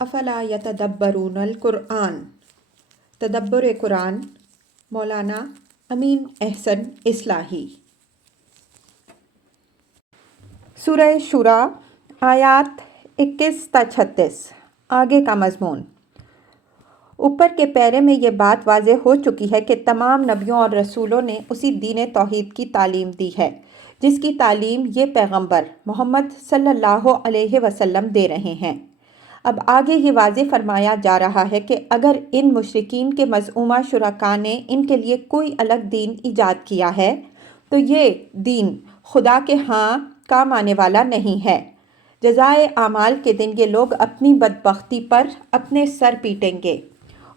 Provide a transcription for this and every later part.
افلا یتدبرون القرآن. تدبر قرآن، مولانا امین احسن اصلاحی. سورہ شورا آیات 21 تا 36. آگے کا مضمون. اوپر کے پیرے میں یہ بات واضح ہو چکی ہے کہ تمام نبیوں اور رسولوں نے اسی دین توحید کی تعلیم دی ہے جس کی تعلیم یہ پیغمبر محمد صلی اللہ علیہ وسلم دے رہے ہیں. اب آگے یہ واضح فرمایا جا رہا ہے کہ اگر ان مشرکین کے مزعومہ شرکاء نے ان کے لیے کوئی الگ دین ایجاد کیا ہے تو یہ دین خدا کے ہاں کام آنے والا نہیں ہے. جزائے اعمال کے دن یہ لوگ اپنی بدبختی پر اپنے سر پیٹیں گے.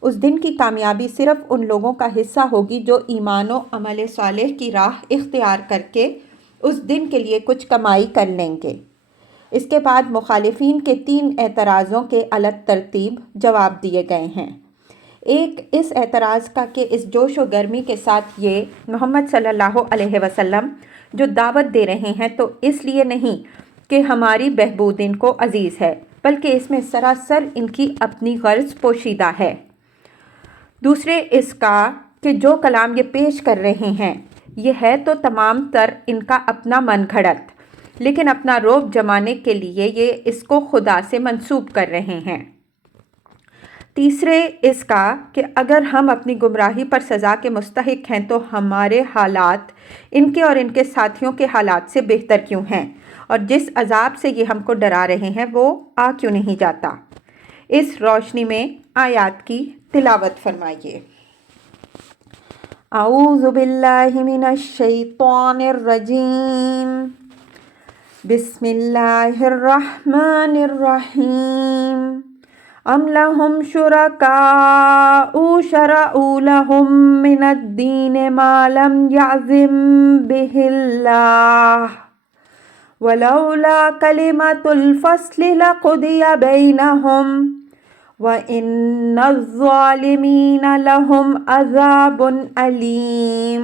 اس دن کی کامیابی صرف ان لوگوں کا حصہ ہوگی جو ایمان و عمل صالح کی راہ اختیار کر کے اس دن کے لیے کچھ کمائی کر لیں گے. اس کے بعد مخالفین کے 3 اعتراضوں کے الگ ترتیب جواب دیے گئے ہیں. ایک اس اعتراض کا کہ اس جوش و گرمی کے ساتھ یہ محمد صلی اللہ علیہ وسلم جو دعوت دے رہے ہیں تو اس لیے نہیں کہ ہماری بہبود ان کو عزیز ہے بلکہ اس میں سراسر ان کی اپنی غرض پوشیدہ ہے. دوسرے اس کا کہ جو کلام یہ پیش کر رہے ہیں یہ ہے تو تمام تر ان کا اپنا من گھڑت، لیکن اپنا رعب جمانے کے لیے یہ اس کو خدا سے منسوب کر رہے ہیں. تیسرے اس کا کہ اگر ہم اپنی گمراہی پر سزا کے مستحق ہیں تو ہمارے حالات ان کے اور ان کے ساتھیوں کے حالات سے بہتر کیوں ہیں، اور جس عذاب سے یہ ہم کو ڈرا رہے ہیں وہ آ کیوں نہیں جاتا. اس روشنی میں آیات کی تلاوت فرمائیے. اعوذ باللہ من الشیطان الرجیم. بسم اللہ الرحمن الرحیم. ام لہم شرکاء شرعوا لہم من الدین ما لم یعظم بہ اللہ ولولا کلمۃ الفصل لقضی بینہم وَإِنَّ الظَّالِمِينَ لَهُمْ عَذَابٌ أَلِيمٌ.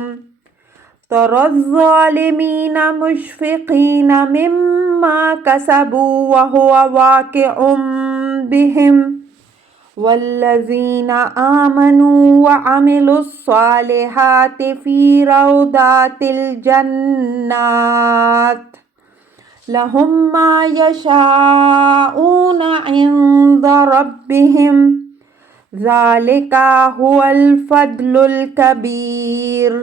تَرَى الظَّالِمِينَ مُشْفِقِينَ مِمَّا كَسَبُوا وَهُوَ وَاقِعٌ بِهِمْ وَالَّذِينَ آمَنُوا وَعَمِلُوا الصَّالِحَاتِ فِي رَوْضَاتِ الْجَنَّاتِ لَهُم مَّا يَشَاءُونَ عِندَ رَبِّهِمْ ذَلِكَ هُوَ الْفَضْلُ الْكَبِيرُ.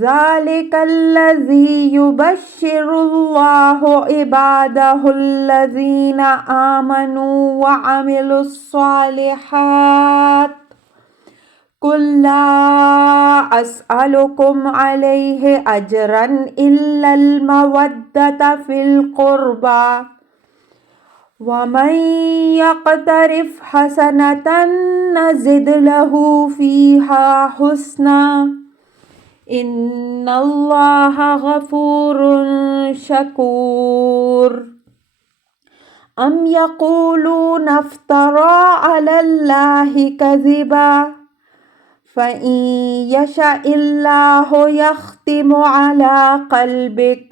ذَلِكَ الَّذِي يُبَشِّرُ اللَّهُ عِبَادَهُ الَّذِينَ آمَنُوا وَعَمِلُوا الصَّالِحَاتِ. قُل لَّا أَسْأَلُكُمْ عَلَيْهِ أَجْرًا إِلَّا الْمَوَدَّةَ فِي الْقُرْبَى وَمَن يَقْتَرِفْ حَسَنَةً نَّزِدْ لَهُ فِيهَا حُسْنًا. إِنَّ اللَّهَ غَفُورٌ شَكُورٌ. أَمْ يَقُولُونَ افْتَرَىٰ عَلَى اللَّهِ كَذِبًا فَإِن يَشَإِ اللَّهُ يَخْتِمْ عَلَىٰ قَلْبِكَ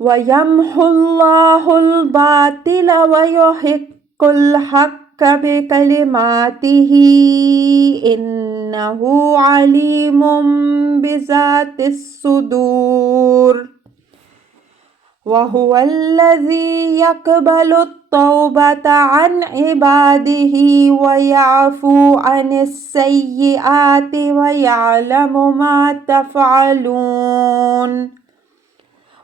وَيَمْحُ اللَّهُ الْبَاطِلَ وَيُحِقُّ الْحَقَّ بِكَلِمَاتِهِ إِنَّهُ عَلِيمٌ بِذَاتِ الصُّدُورِ. وَهُوَ الَّذِي يَقْبَلُ التَّوْبَةَ عَنْ عِبَادِهِ وَيَعْفُو عَنِ السَّيِّئَاتِ وَيَعْلَمُ مَا تَفْعَلُونَ.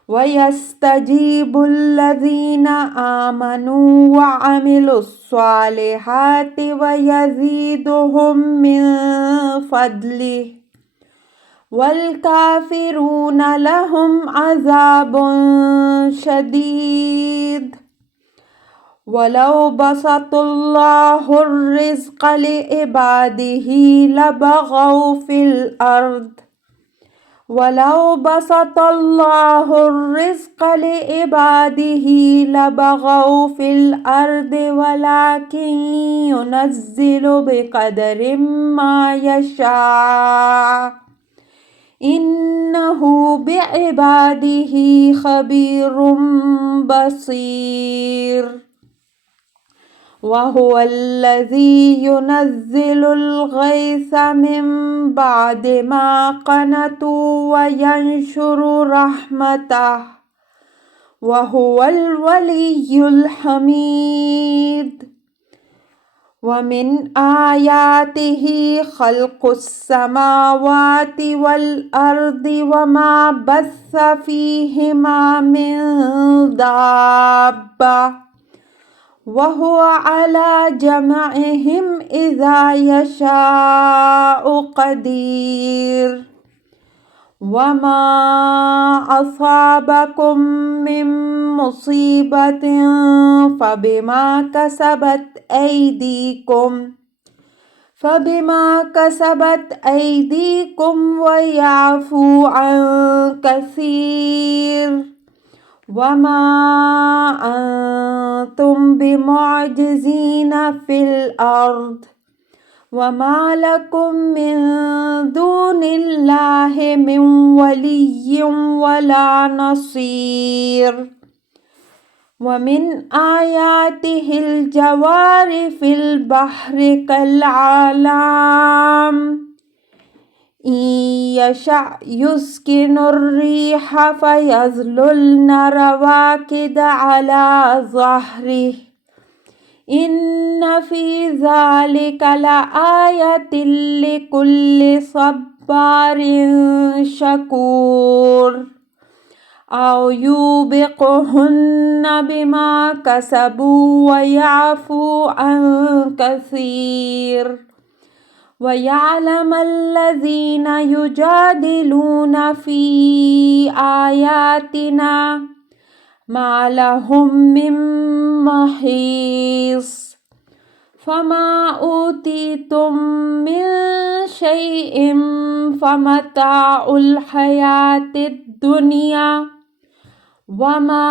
وَيَسْتَجِيبُ الَّذِينَ آمَنُوا وَعَمِلُوا الصَّالِحَاتِ وَيَزِيدُهُم مِّن فَضْلِهِ وَالْكَافِرُونَ لَهُمْ عَذَابٌ شَدِيدٌ. وَلَوْ بَسَطَ اللَّهُ الرِّزْقَ لِعِبَادِهِ لَبَغَوْا فِي الْأَرْضِ وَلَوْ بَسَطَ اللَّهُ الرِّزْقَ لِعِبَادِهِ لَبَغَوْا فِي الْأَرْضِ وَلَٰكِن يُنَزِّلُ بِقَدَرٍ مَّا يَشَاءُ إِنَّهُ بِعِبَادِهِ خَبِيرٌ بَصِيرٌ. وَهُوَ الَّذِي يُنَزِّلُ الْغَيْثَ مِن بَعْدِ مَا قَنَطُوا وَيَنشُرُ رَحْمَتَهُ وَهُوَ الْوَلِيُّ الْحَمِيدُ وَمِنْ آيَاتِهِ خَلْقُ السَّمَاوَاتِ وَالْأَرْضِ وَمَا بَثَّ فِيهِمَا مِن دَابَّةٍ وَهُوَ عَلَى جَمْعِهِمْ إِذَا يَشَاءُ قَدِيرٌ وَمَا أَصَابَكُم مِّن مُّصِيبَةٍ فَبِمَا كَسَبَتْ أَيْدِيكُمْ وَيَعْفُو عَن كَثِيرٍ وَمَا أَنتُم بِمُعْجِزِينَ فِي الْأَرْضِ وَمَا لَكُم مِّن دُونِ اللَّهِ مِن وَلِيٍّ وَلَا نَصِيرٍ وَمِنْ آيَاتِهِ الْجَوَارِ فِي الْبَحْرِ كَالْأَعْلَامِ إِن يَشَأْ يُسْكِنِ الرِّيحَ فَيَظْلُلْنَ رَوَاكِدَ عَلَى ظَهْرِهِ إِنَّ فِي ذَلِكَ لَآيَةً لِكُلِّ صَبَّارٍ شَكُورٍ أَوْ يُوبِقْهُنَّ بِمَا كَسَبُوا وَيَعْفُو عَن كَثِيرٍ وَيَعْلَمَ الَّذِينَ يُجَادِلُونَ فِي آيَاتِنَا مَا لَهُم مِّن مَّحِيصٍ فَمَا أُوتِيتُم مِّن شَيْءٍ فَمَتَاعُ الْحَيَاةِ الدُّنْيَا وَمَا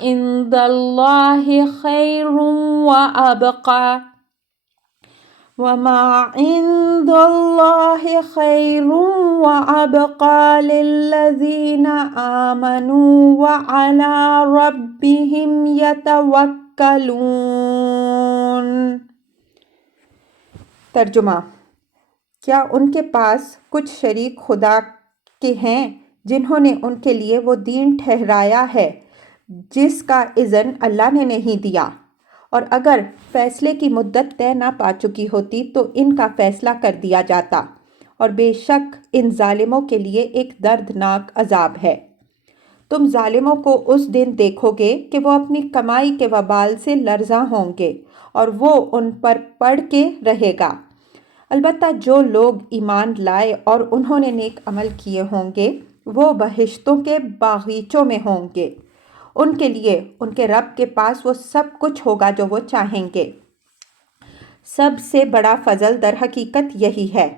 عِندَ اللَّهِ خَيْرٌ وَأَبْقَىٰ لِلَّذِينَ آمَنُوا وَعَلَىٰ رَبِّهِمْ يَتَوَكَّلُونَ۔ ترجمہ: کیا ان کے پاس کچھ شریک خدا کے ہیں جنہوں نے ان کے لیے وہ دین ٹھہرایا ہے جس کا اذن اللہ نے نہیں دیا؟ اور اگر فیصلے کی مدت طے نہ پا چکی ہوتی تو ان کا فیصلہ کر دیا جاتا، اور بے شک ان ظالموں کے لیے ایک دردناک عذاب ہے۔ تم ظالموں کو اس دن دیکھو گے کہ وہ اپنی کمائی کے وبال سے لرزاں ہوں گے اور وہ ان پر پڑ کے رہے گا۔ البتہ جو لوگ ایمان لائے اور انہوں نے نیک عمل کیے ہوں گے وہ بہشتوں کے باغیچوں میں ہوں گے۔ ان کے لیے ان کے رب کے پاس وہ سب کچھ ہوگا جو وہ چاہیں گے۔ سب سے بڑا فضل در حقیقت یہی ہے۔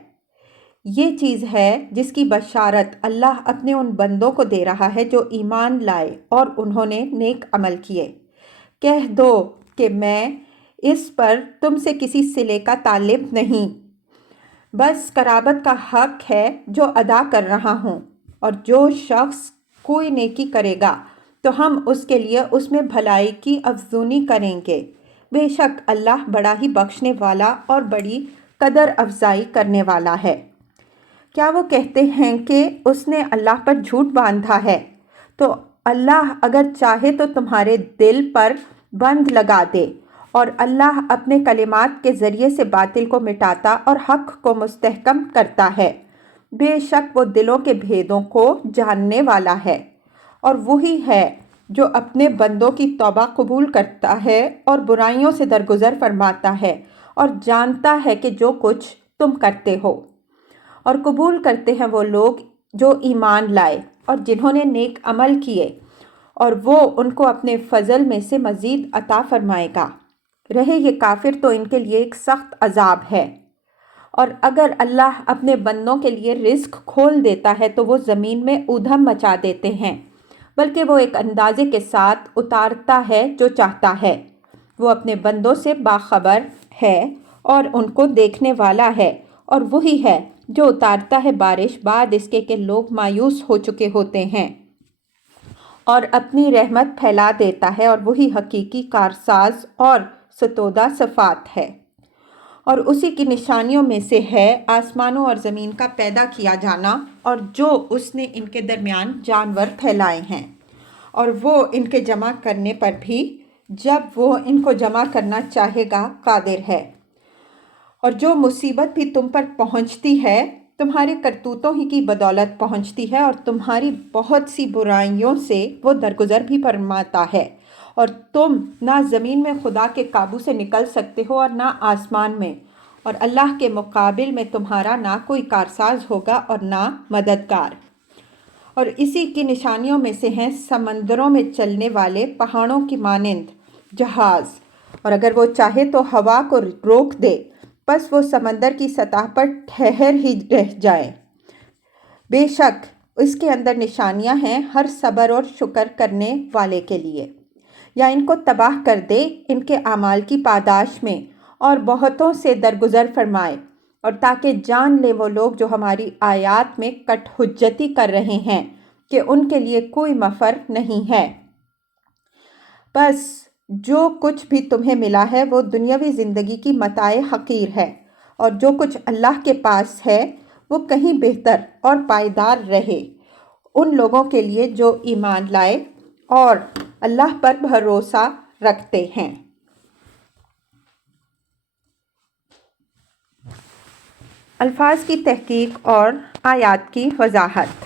یہ چیز ہے جس کی بشارت اللہ اپنے ان بندوں کو دے رہا ہے جو ایمان لائے اور انہوں نے نیک عمل کیے۔ کہہ دو کہ میں اس پر تم سے کسی صلے کا طالب نہیں، بس قرابت کا حق ہے جو ادا کر رہا ہوں، اور جو شخص کوئی نیکی کرے گا تو ہم اس کے لیے اس میں بھلائی کی افزونی کریں گے۔ بے شک اللہ بڑا ہی بخشنے والا اور بڑی قدر افزائی کرنے والا ہے۔ کیا وہ کہتے ہیں کہ اس نے اللہ پر جھوٹ باندھا ہے؟ تو اللہ اگر چاہے تو تمہارے دل پر بند لگا دے، اور اللہ اپنے کلمات کے ذریعے سے باطل کو مٹاتا اور حق کو مستحکم کرتا ہے۔ بے شک وہ دلوں کے بھیدوں کو جاننے والا ہے، اور وہی ہے جو اپنے بندوں کی توبہ قبول کرتا ہے اور برائیوں سے درگزر فرماتا ہے، اور جانتا ہے کہ جو کچھ تم کرتے ہو۔ اور قبول کرتے ہیں وہ لوگ جو ایمان لائے اور جنہوں نے نیک عمل کیے، اور وہ ان کو اپنے فضل میں سے مزید عطا فرمائے گا۔ رہے یہ کافر تو ان کے لیے ایک سخت عذاب ہے۔ اور اگر اللہ اپنے بندوں کے لیے رزق کھول دیتا ہے تو وہ زمین میں ادھم مچا دیتے ہیں، بلکہ وہ ایک اندازے کے ساتھ اتارتا ہے جو چاہتا ہے۔ وہ اپنے بندوں سے باخبر ہے اور ان کو دیکھنے والا ہے، اور وہی ہے جو اتارتا ہے بارش بعد اس کے کہ لوگ مایوس ہو چکے ہوتے ہیں، اور اپنی رحمت پھیلا دیتا ہے، اور وہی حقیقی کارساز اور ستودہ صفات ہے، اور اسی کی نشانیوں میں سے ہے آسمانوں اور زمین کا پیدا کیا جانا، اور جو اس نے ان کے درمیان جانور پھیلائے ہیں، اور وہ ان کے جمع کرنے پر بھی جب وہ ان کو جمع کرنا چاہے گا قادر ہے۔ اور جو مصیبت بھی تم پر پہنچتی ہے تمہارے کرتوتوں ہی کی بدولت پہنچتی ہے، اور تمہاری بہت سی برائیوں سے وہ درگزر بھی فرماتا ہے، اور تم نہ زمین میں خدا کے قابو سے نکل سکتے ہو اور نہ آسمان میں، اور اللہ کے مقابل میں تمہارا نہ کوئی کارساز ہوگا اور نہ مددگار۔ اور اسی کی نشانیوں میں سے ہیں سمندروں میں چلنے والے پہاڑوں کی مانند جہاز، اور اگر وہ چاہے تو ہوا کو روک دے، پس وہ سمندر کی سطح پر ٹھہر ہی رہ جائے۔ بے شک اس کے اندر نشانیاں ہیں ہر صبر اور شکر کرنے والے کے لیے۔ یا ان کو تباہ کر دے ان کے اعمال کی پاداش میں، اور بہتوں سے درگزر فرمائے، اور تاکہ جان لے وہ لوگ جو ہماری آیات میں کٹ حجتی کر رہے ہیں کہ ان کے لیے کوئی مفر نہیں ہے۔ بس جو کچھ بھی تمہیں ملا ہے وہ دنیاوی زندگی کی متاع حقیر ہے، اور جو کچھ اللہ کے پاس ہے وہ کہیں بہتر اور پائیدار رہے ان لوگوں کے لیے جو ایمان لائے اور اللہ پر بھروسہ رکھتے ہیں۔ الفاظ کی تحقیق اور آیات کی وضاحت۔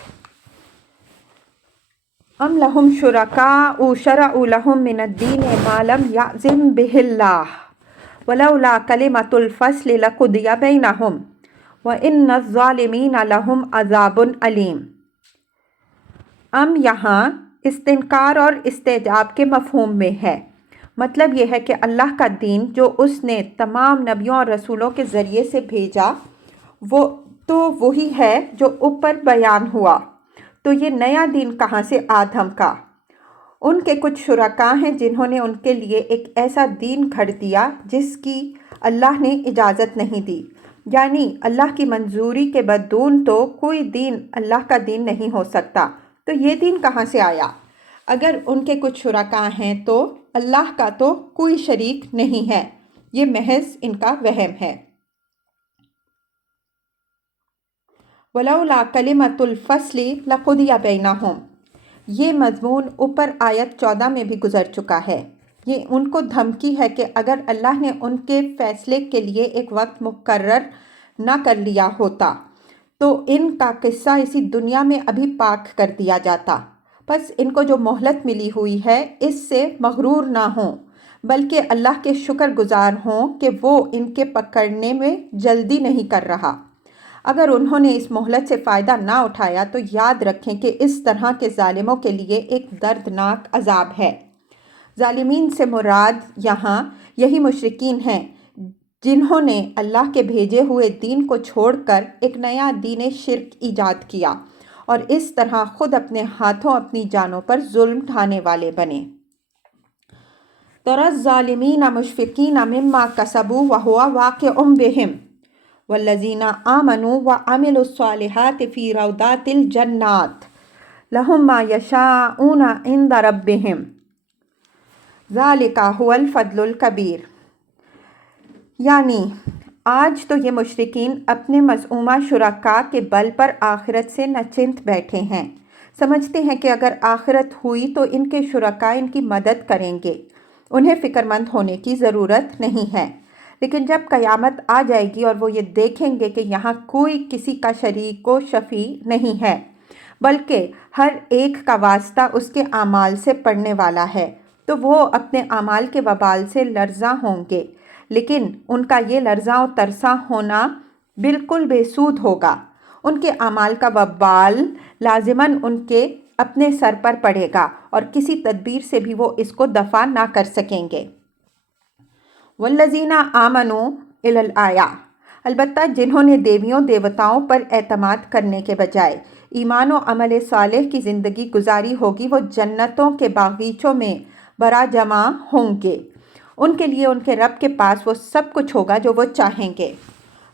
ام لہم شرکاء شرعوا لہم من الدین ما لم یأذن بہ اللہ ولولا کلمۃ الفصل لقضی بینہم وان الظالمین لہم عذاب علیم۔ یہاں استنکار اور استعجاب کے مفہوم میں ہے۔ مطلب یہ ہے کہ اللہ کا دین جو اس نے تمام نبیوں اور رسولوں کے ذریعے سے بھیجا وہ تو وہی ہے جو اوپر بیان ہوا، تو یہ نیا دین کہاں سے آدم کا؟ ان کے کچھ شرکاء ہیں جنہوں نے ان کے لیے ایک ایسا دین گھڑ دیا جس کی اللہ نے اجازت نہیں دی، یعنی اللہ کی منظوری کے بدون تو کوئی دین اللہ کا دین نہیں ہو سکتا۔ تو یہ دین کہاں سے آیا؟ اگر ان کے کچھ شرکاء ہیں تو اللہ کا تو کوئی شریک نہیں ہے، یہ محض ان کا وہم ہے۔ وَلَوْلَا كَلِمَةُ الْفَصْلِ لَقُضِيَ بَيْنَهُمْ، یہ مضمون اوپر آیت 14 میں بھی گزر چکا ہے۔ یہ ان کو دھمکی ہے کہ اگر اللہ نے ان کے فیصلے کے لیے ایک وقت مقرر نہ کر لیا ہوتا تو ان کا قصہ اسی دنیا میں ابھی پاک کر دیا جاتا۔ بس ان کو جو مہلت ملی ہوئی ہے اس سے مغرور نہ ہوں، بلکہ اللہ کے شکر گزار ہوں کہ وہ ان کے پکڑنے میں جلدی نہیں کر رہا۔ اگر انہوں نے اس مہلت سے فائدہ نہ اٹھایا تو یاد رکھیں کہ اس طرح کے ظالموں کے لیے ایک دردناک عذاب ہے۔ ظالمین سے مراد یہاں یہی مشرکین ہیں جنہوں نے اللہ کے بھیجے ہوئے دین کو چھوڑ کر ایک نیا دین شرک ایجاد کیا، اور اس طرح خود اپنے ہاتھوں اپنی جانوں پر ظلم ڈھانے والے بنے۔ تَرَى الظَّالِمِينَ مُشْفِقِينَ مِمَّا كَسَبُوا وَهُوَ وَاقِعٌ بِهِمْ وَالَّذِينَ آمَنُوا وَعَمِلُوا الصَّالِحَاتِ فِي رَوْضَاتِ الْجَنَّاتِ لَهُم مَّا يَشَاءُونَ عِندَ رَبِّهِمْ ذَلِكَ هُوَ الْفَضْلُ الْكَبِيرُ۔ یعنی آج تو یہ مشرکین اپنے مزعومہ شرکاء کے بل پر آخرت سے نچنت بیٹھے ہیں، سمجھتے ہیں کہ اگر آخرت ہوئی تو ان کے شرکاء ان کی مدد کریں گے، انہیں فکر مند ہونے کی ضرورت نہیں ہے۔ لیکن جب قیامت آ جائے گی اور وہ یہ دیکھیں گے کہ یہاں کوئی کسی کا شریک و شفیع نہیں ہے، بلکہ ہر ایک کا واسطہ اس کے اعمال سے پڑنے والا ہے، تو وہ اپنے اعمال کے وبال سے لرزاں ہوں گے، لیکن ان کا یہ لرزاں و ترساں ہونا بالکل بے سود ہوگا۔ ان کے اعمال کا وبال لازماً ان کے اپنے سر پر پڑے گا، اور کسی تدبیر سے بھی وہ اس کو دفع نہ کر سکیں گے۔ والذین آمنوا الی الآیہ، البتہ جنہوں نے دیویوں دیوتاؤں پر اعتماد کرنے کے بجائے ایمان و عمل صالح کی زندگی گزاری ہوگی، وہ جنتوں کے باغیچوں میں برا جمع ہوں گے۔ ان کے لیے ان کے رب کے پاس وہ سب کچھ ہوگا جو وہ چاہیں گے۔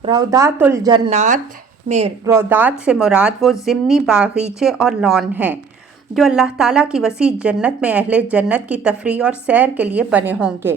روضات الجنات میں روضات سے مراد وہ ضمنی باغیچے اور لان ہیں جو اللہ تعالیٰ کی وسیع جنت میں اہل جنت کی تفریح اور سیر کے لیے بنے ہوں گے۔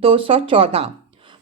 214,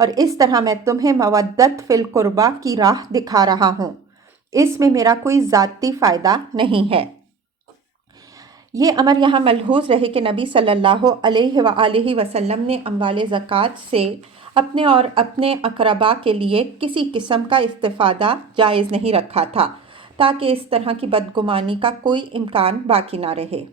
اور اس طرح میں تمہیں مودت فی القربہ کی راہ دکھا رہا ہوں، اس میں میرا کوئی ذاتی فائدہ نہیں ہے۔ یہ امر یہاں ملحوظ رہے کہ نبی صلی اللہ علیہ وآلہ وسلم نے اموال زکوٰۃ سے اپنے اور اپنے اقربا کے لیے کسی قسم کا استفادہ جائز نہیں رکھا تھا، تاکہ اس طرح کی بدگمانی کا کوئی امکان باقی نہ رہے۔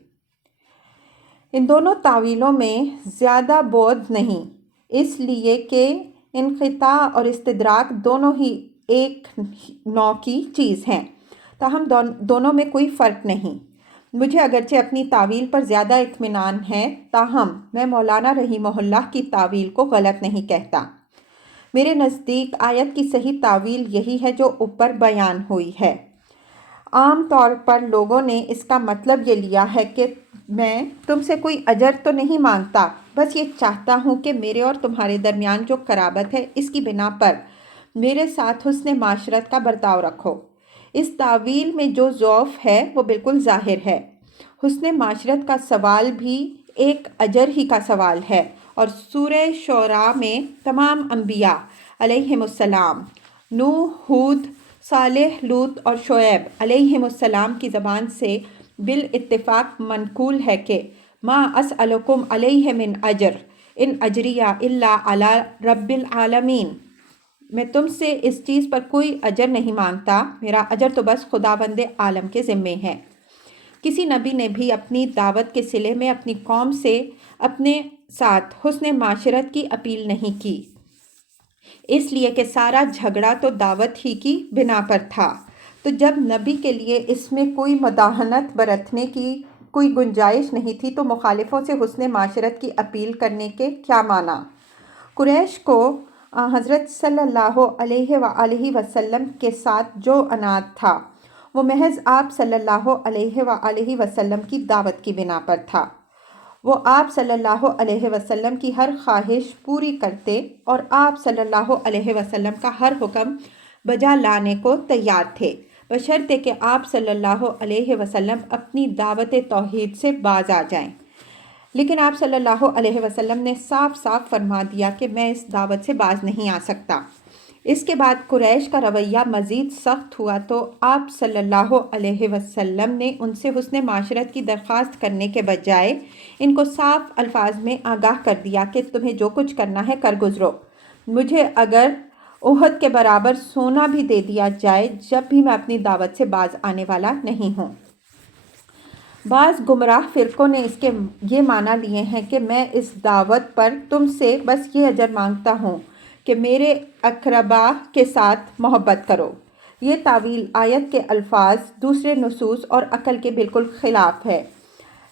ان دونوں تعویلوں میں زیادہ بعد نہیں، اس لیے کہ انقطاع اور استدراک دونوں ہی ایک نوع کی چیز ہیں، تاہم دونوں میں کوئی فرق نہیں۔ مجھے اگرچہ اپنی تعویل پر زیادہ اطمینان ہے، تاہم میں مولانا رحمہ اللہ کی تعویل کو غلط نہیں کہتا۔ میرے نزدیک آیت کی صحیح تعویل یہی ہے جو اوپر بیان ہوئی ہے۔ عام طور پر لوگوں نے اس کا مطلب یہ لیا ہے کہ میں تم سے کوئی اجر تو نہیں مانگتا، بس یہ چاہتا ہوں کہ میرے اور تمہارے درمیان جو قرابت ہے اس کی بنا پر میرے ساتھ حسن معاشرت کا برتاؤ رکھو۔ اس تعویل میں جو ضعف ہے وہ بالکل ظاہر ہے۔ حسن معاشرت کا سوال بھی ایک اجر ہی کا سوال ہے، اور سورہ شعراء میں تمام انبیاء علیہم السلام، نوح، ہود، صالح، لوط اور شعیب علیہم السلام کی زبان سے بالاتفاق منقول ہے کہ ما اسألکم علیہ من اجر ان اجریہ الا علی رب العالمین، میں تم سے اس چیز پر کوئی اجر نہیں مانگتا، میرا اجر تو بس خداوند عالم کے ذمے ہے۔ کسی نبی نے بھی اپنی دعوت کے صلے میں اپنی قوم سے اپنے ساتھ حسن معاشرت کی اپیل نہیں کی، اس لیے کہ سارا جھگڑا تو دعوت ہی کی بنا پر تھا۔ تو جب نبی کے لیے اس میں کوئی مداہنت برتنے کی کوئی گنجائش نہیں تھی، تو مخالفوں سے حسن معاشرت کی اپیل کرنے کے کیا معنی؟ قریش کو حضرت صلی اللہ علیہ وآلہ وسلم کے ساتھ جو عناد تھا وہ محض آپ صلی اللہ علیہ وآلہ وسلم کی دعوت کی بنا پر تھا۔ وہ آپ صلی اللہ علیہ وسلم کی ہر خواہش پوری کرتے اور آپ صلی اللہ علیہ وسلم کا ہر حکم بجا لانے کو تیار تھے، بشرطے کہ آپ صلی اللہ علیہ وسلم اپنی دعوت توحید سے باز آ جائیں۔ لیکن آپ صلی اللہ علیہ وسلم نے صاف صاف فرما دیا کہ میں اس دعوت سے باز نہیں آ سکتا۔ اس کے بعد قریش کا رویہ مزید سخت ہوا تو آپ صلی اللہ علیہ وسلم نے ان سے حسن معاشرت کی درخواست کرنے کے بجائے ان کو صاف الفاظ میں آگاہ کر دیا کہ تمہیں جو کچھ کرنا ہے کر گزرو، مجھے اگر احد کے برابر سونا بھی دے دیا جائے جب بھی میں اپنی دعوت سے باز آنے والا نہیں ہوں۔ بعض گمراہ فرقوں نے اس کے یہ معنی لیے ہیں کہ میں اس دعوت پر تم سے بس یہ اجر مانگتا ہوں کہ میرے اقربا کے ساتھ محبت کرو۔ یہ تعویل آیت کے الفاظ، دوسرے نصوص اور عقل کے بالکل خلاف ہے،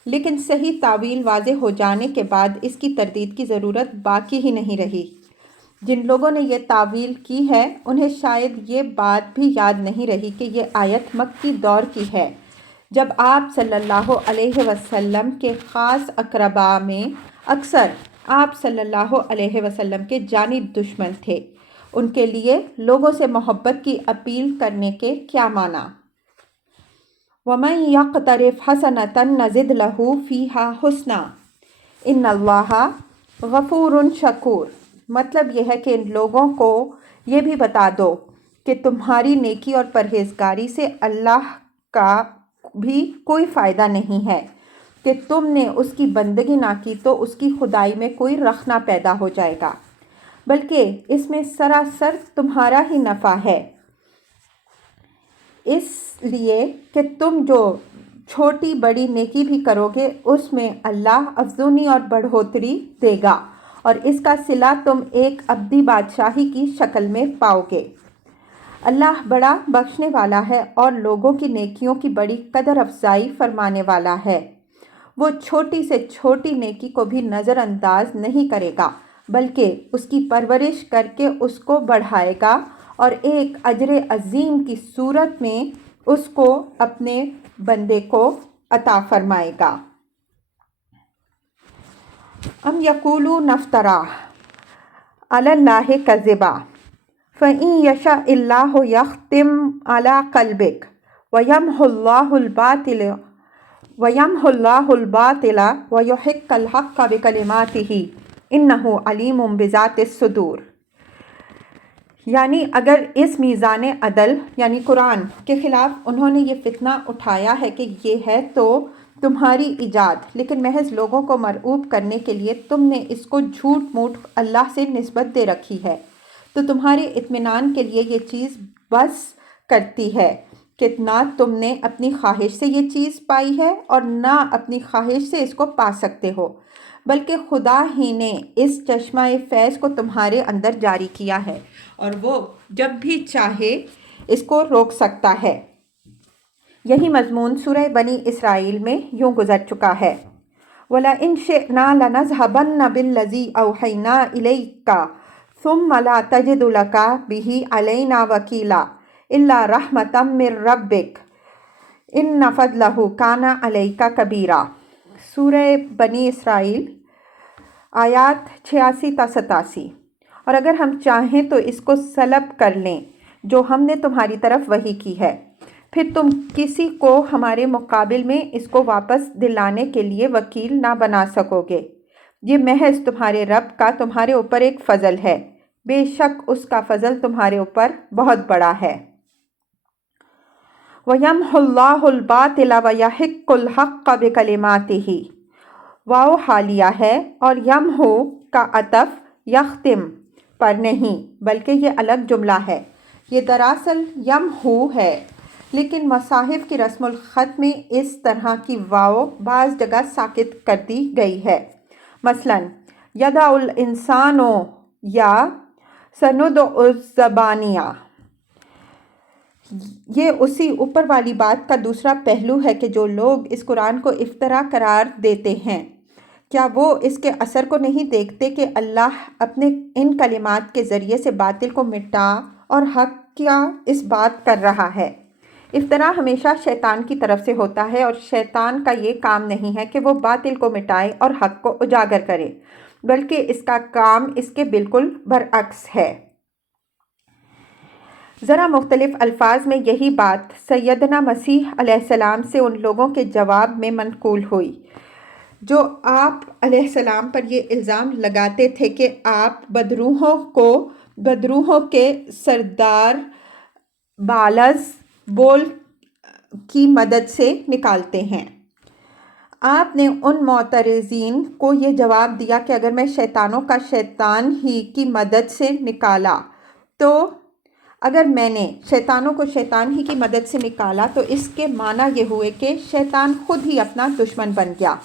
لیکن صحیح تعویل واضح ہو جانے کے بعد اس کی تردید کی ضرورت باقی ہی نہیں رہی۔ جن لوگوں نے یہ تعویل کی ہے انہیں شاید یہ بات بھی یاد نہیں رہی کہ یہ آیت مکی دور کی ہے، جب آپ صلی اللہ علیہ وسلم کے خاص اقربا میں اکثر آپ صلی اللہ علیہ وسلم کے جانی دشمن تھے۔ ان کے لیے لوگوں سے محبت کی اپیل کرنے کے کیا معنی؟ وَمَن يَقْتَرِفْ حَسَنَةً نَزِدْ لَهُ فِيهَا حُسْنًا إِنَّ اللَّهَ غَفُورٌ شَكُورٌ۔ مطلب یہ ہے کہ ان لوگوں کو یہ بھی بتا دو کہ تمہاری نیکی اور پرہیزگاری سے اللہ کا بھی کوئی فائدہ نہیں ہے، کہ تم نے اس کی بندگی نہ کی تو اس کی خدائی میں کوئی رخ نہ پیدا ہو جائے گا، بلکہ اس میں سراسر تمہارا ہی نفع ہے، اس لیے کہ تم جو چھوٹی بڑی نیکی بھی کرو گے اس میں اللہ افزونی اور بڑھوتری دے گا، اور اس کا صلہ تم ایک ابدی بادشاہی کی شکل میں پاؤ گے۔ اللہ بڑا بخشنے والا ہے اور لوگوں کی نیکیوں کی بڑی قدر افزائی فرمانے والا ہے۔ وہ چھوٹی سے چھوٹی نیکی کو بھی نظر انداز نہیں کرے گا، بلکہ اس کی پرورش کر کے اس کو بڑھائے گا اور ایک اجر عظیم کی صورت میں اس کو اپنے بندے کو عطا فرمائے گا۔ ام یقولون افتراه علی اللہ کذبا فإن یشاء اللہ یختم علی قلبک ویمحو اللہ الباطل ویحق الحق بکلماتہ انہ علیم بذات الصدور۔ یعنی اگر اس میزان عدل یعنی قرآن کے خلاف انہوں نے یہ فتنہ اٹھایا ہے کہ یہ ہے تو تمہاری ایجاد، لیکن محض لوگوں کو مرعوب کرنے کے لیے تم نے اس کو جھوٹ موٹ اللہ سے نسبت دے رکھی ہے، تو تمہارے اطمینان کے لیے یہ چیز بس کرتی ہے کہ نہ تم نے اپنی خواہش سے یہ چیز پائی ہے اور نہ اپنی خواہش سے اس کو پا سکتے ہو، بلکہ خدا ہی نے اس چشمہ فیض کو تمہارے اندر جاری کیا ہے اور وہ جب بھی چاہے اس کو روک سکتا ہے۔ یہی مضمون سورہ بنی اسرائیل میں یوں گزر چکا ہے، وَلَئِن شِئْنَا لَنَذْهَبَنَّ بِالَّذِي أَوْحَيْنَا إِلَيْكَ ثُمَّ لَا تَجِدُ لَكَ بِهِ عَلَيْنَا وَكِيلًا إِلَّا رَحْمَةً مِّن رَّبِّكَ إِنَّ فَضْلَهُ كَانَ عَلَيْكَ كَبِيرًا۔ سورہ بنی اسرائیل آیات 86 تا 87۔ اور اگر ہم چاہیں تو اس کو سلب کر لیں جو ہم نے تمہاری طرف وحی کی ہے، پھر تم کسی کو ہمارے مقابل میں اس کو واپس دلانے کے لیے وکیل نہ بنا سکو گے۔ یہ محض تمہارے رب کا تمہارے اوپر ایک فضل ہے، بے شک اس کا فضل تمہارے اوپر بہت بڑا ہے۔ وَيَمْحُ اللَّهُ الْبَاطِلَ وَيَحِقُّ الْحَقَّ بِكَلِمَاتِهِ۔ واو حالیہ ہے اور یمحو کا عطف یختم پر نہیں بلکہ یہ الگ جملہ ہے۔ یہ دراصل یمحو ہے، لیکن مصاحف کی رسم الخط میں اس طرح کی واو بعض جگہ ساکت کر دی گئی ہے، مثلاً یدع الانسان یا سندع الزبانیہ۔ یہ اسی اوپر والی بات کا دوسرا پہلو ہے کہ جو لوگ اس قرآن کو افترا قرار دیتے ہیں، کیا وہ اس کے اثر کو نہیں دیکھتے کہ اللہ اپنے ان کلمات کے ذریعے سے باطل کو مٹا اور حق کیا اس بات کر رہا ہے۔ افترا ہمیشہ شیطان کی طرف سے ہوتا ہے اور شیطان کا یہ کام نہیں ہے کہ وہ باطل کو مٹائے اور حق کو اجاگر کرے، بلکہ اس کا کام اس کے بالکل برعکس ہے۔ ذرا مختلف الفاظ میں یہی بات سیدنا مسیح علیہ السلام سے ان لوگوں کے جواب میں منقول ہوئی جو آپ علیہ السلام پر یہ الزام لگاتے تھے کہ آپ بدروحوں کے سردار بالز بول کی مدد سے نکالتے ہیں۔ آپ نے ان معترضین کو یہ جواب دیا کہ اگر میں شیطانوں کا شیطان ہی کی مدد سے نکالا تو اگر میں نے شیطانوں کو شیطان ہی کی مدد سے نکالا تو اس کے معنی یہ ہوئے کہ شیطان خود ہی اپنا دشمن بن گیا۔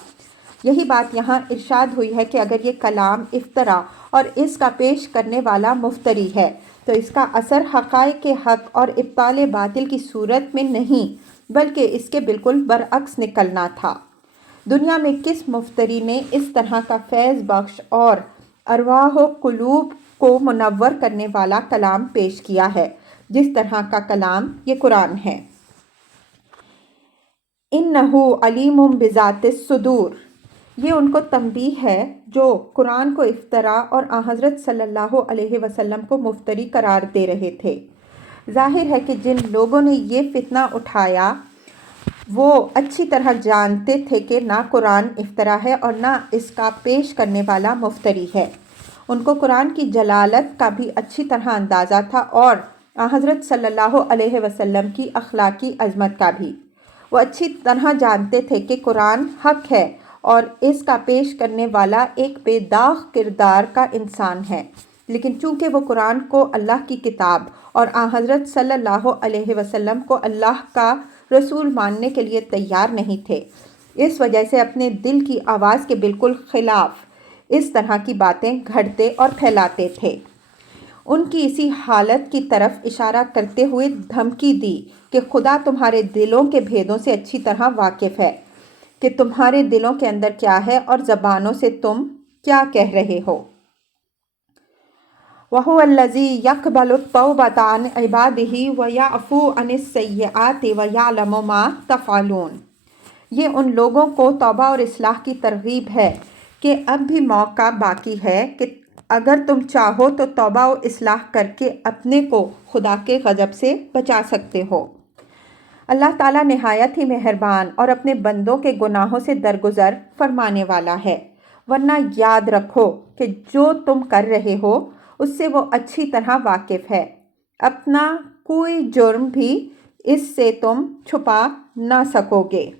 یہی بات یہاں ارشاد ہوئی ہے کہ اگر یہ کلام افترا اور اس کا پیش کرنے والا مفتری ہے تو اس کا اثر حقائق حق اور ابطال باطل کی صورت میں نہیں بلکہ اس کے بالکل برعکس نکلنا تھا۔ دنیا میں کس مفتری نے اس طرح کا فیض بخش اور ارواح و قلوب کو منور کرنے والا کلام پیش کیا ہے جس طرح کا کلام یہ قرآن ہے؟ اِنَّهُ عَلِیمٌ بِذَاتِ الصُّدُورِ۔ یہ ان کو تنبیہ ہے جو قرآن کو افترا اور حضرت صلی اللہ علیہ وسلم کو مفتری قرار دے رہے تھے۔ ظاہر ہے کہ جن لوگوں نے یہ فتنہ اٹھایا وہ اچھی طرح جانتے تھے کہ نہ قرآن افترا ہے اور نہ اس کا پیش کرنے والا مفتری ہے۔ ان کو قرآن کی جلالت کا بھی اچھی طرح اندازہ تھا اور حضرت صلی اللہ علیہ وسلم کی اخلاقی عظمت کا بھی۔ وہ اچھی طرح جانتے تھے کہ قرآن حق ہے اور اس کا پیش کرنے والا ایک بے داغ کردار کا انسان ہے، لیکن چونکہ وہ قرآن کو اللہ کی کتاب اور حضرت صلی اللہ علیہ وسلم کو اللہ کا رسول ماننے کے لیے تیار نہیں تھے، اس وجہ سے اپنے دل کی آواز کے بالکل خلاف اس طرح کی باتیں گھڑتے اور پھیلاتے تھے۔ ان کی اسی حالت کی طرف اشارہ کرتے ہوئے دھمکی دی کہ خدا تمہارے دلوں کے بھیدوں سے اچھی طرح واقف ہے کہ تمہارے دلوں کے اندر کیا ہے اور زبانوں سے تم کیا کہہ رہے ہو۔ وَهُوَ الَّذِي يَقْبَلُ التَّوْبَةَ عَنْ عِبَادِهِ وَيَعْفُو عَنِ السَّيِّئَاتِ وَيَعْلَمُ مَا تَفْعَلُونَ۔ یہ ان لوگوں کو توبہ اور اصلاح کی ترغیب ہے کہ اب بھی موقع باقی ہے کہ اگر تم چاہو تو توبہ و اصلاح کر کے اپنے کو خدا کے غضب سے بچا سکتے ہو۔ اللہ تعالیٰ نہایت ہی مہربان اور اپنے بندوں کے گناہوں سے درگزر فرمانے والا ہے، ورنہ یاد رکھو کہ جو تم کر رہے ہو اس سے وہ اچھی طرح واقف ہے۔ اپنا کوئی جرم بھی اس سے تم چھپا نہ سکو گے۔